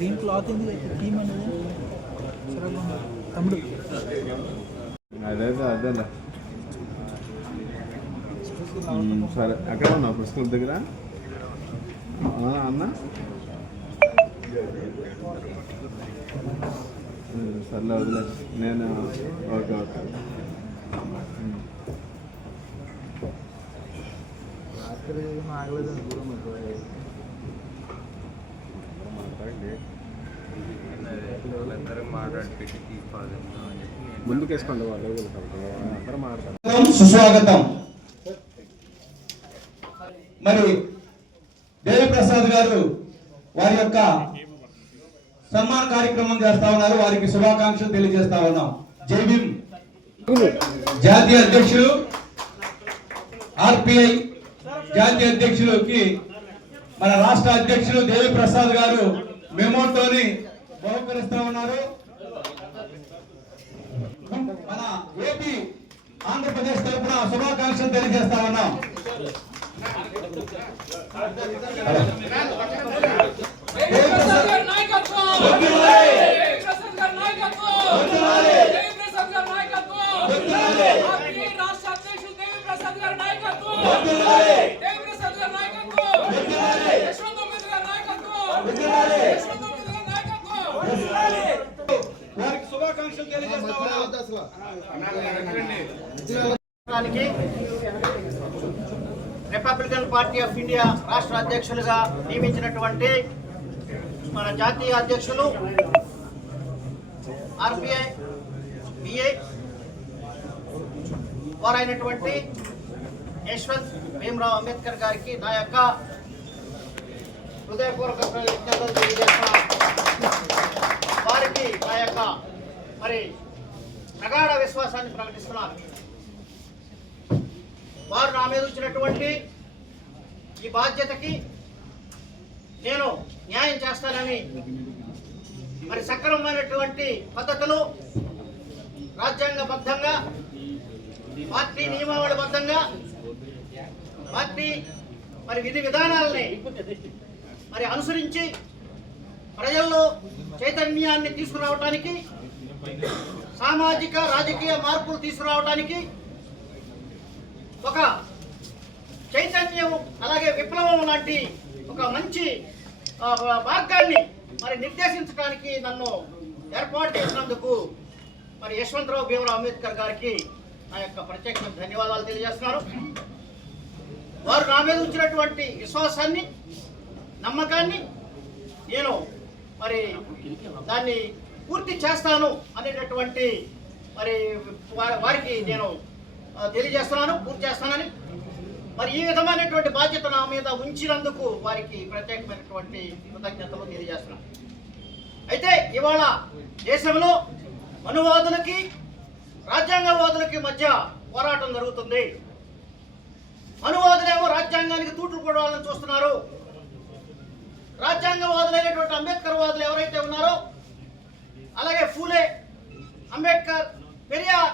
Cloth ఏంది? Theme అనేది. తమ్ముడు. సరే. ఎక్కడ ఉన్నావు పుస్తకం దగ్గర? అన్న? సర్లే వదిలే. నేను ఓకే ఓకే. మ్మ్. ముందుకేసుకోండి వాళ్ళు అందరూ మాట్లాడతారు. స్వాగతం, సుస్వాగతం. మరి దేవిప్రసాద్ గారు వారి యొక్క సన్మాన కార్యక్రమం చేస్తా ఉన్నారు. వారికి శుభాకాంక్షలు తెలియజేస్తా ఉన్నాం. జై భీమ్. జాతీయ అధ్యక్షులు ఆర్పిఐ జాతీయ అధ్యక్షులకి మన రాష్ట్ర అధ్యక్షులు దేవిప్రసాద్ గారు మెమోతో బహుకరిస్తా ఉన్నారు. మన ఏపీ ఆంధ్రప్రదేశ్ తరఫున శుభాకాంక్షలు తెలియజేస్తా ఉన్నాం. రిపబ్లికన్ పార్టీ ఆఫ్ ఇండియా రాష్ట్ర అధ్యక్షులుగా నియమించినటువంటి మన జాతీయ అధ్యక్షులు ఆర్బిఐ బిఐ వారైనటువంటి యశ్వంత్ భీమరావు అంబేద్కర్ గారికి నా యొక్క హృదయపూర్వక కృతజ్ఞతలు తెలియజేస్తున్నాను వారికి నా యొక్క మరి ప్రగాఢ విశ్వాసాన్ని ప్రకటిస్తున్నాను వారు నా మీద ఉంచినటువంటి ఈ బాధ్యతకి నేను న్యాయం చేస్తానని మరి సక్రమమైనటువంటి పద్ధతులు రాజ్యాంగబద్ధంగా పార్టీ నియమావళిబద్ధంగా పార్టీ మరి విధి విధానాలని మరి అనుసరించి ప్రజల్లో చైతన్యాన్ని తీసుకురావడానికి సామాజిక రాజకీయ మార్పులు తీసుకురావడానికి ఒక చైతన్యం అలాగే విప్లవం లాంటి ఒక మంచి మార్గాన్ని మరి నిర్దేశించడానికి నన్ను ఏర్పాటు చేసినందుకు మరి యశ్వంతరావు భీమరావు అంబేద్కర్ గారికి నా యొక్క ప్రత్యేకమైన ధన్యవాదాలు తెలియజేస్తున్నారు. వారు నా మీద ఉంచినటువంటి విశ్వాసాన్ని నమ్మకాన్ని నేను మరి దాన్ని పూర్తి చేస్తాను అనేటటువంటి మరి వారికి నేను తెలియజేస్తున్నాను పూర్తి చేస్తానని. మరి ఈ విధమైనటువంటి బాధ్యత నా మీద ఉంచినందుకు వారికి ప్రత్యేకమైనటువంటి కృతజ్ఞతలు తెలియజేస్తున్నాను. అయితే ఇవాళ దేశంలో మనువాదులకి రాజ్యాంగవాదులకి మధ్య పోరాటం జరుగుతుంది. మనువాదులేమో రాజ్యాంగానికి తూట్లు పడవాలని చూస్తున్నారు. రాజ్యాంగవాదులైనటువంటి అంబేద్కర్ వాదులు ఎవరైతే ఉన్నారో అలాగే ఫూలే అంబేద్కర్ పెరియార్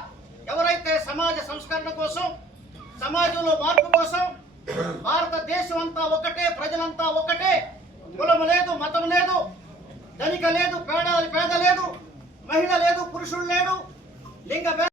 ఎవరైతే సమాజ సంస్కరణ కోసం సమాజంలో మార్పు కోసం భారతదేశం అంతా ఒకటే ప్రజలంతా ఒకటే కులం లేదు మతం లేదు ధనిక లేదు పేద పేద లేదు మహిళ లేదు పురుషుడు లేడు లింగ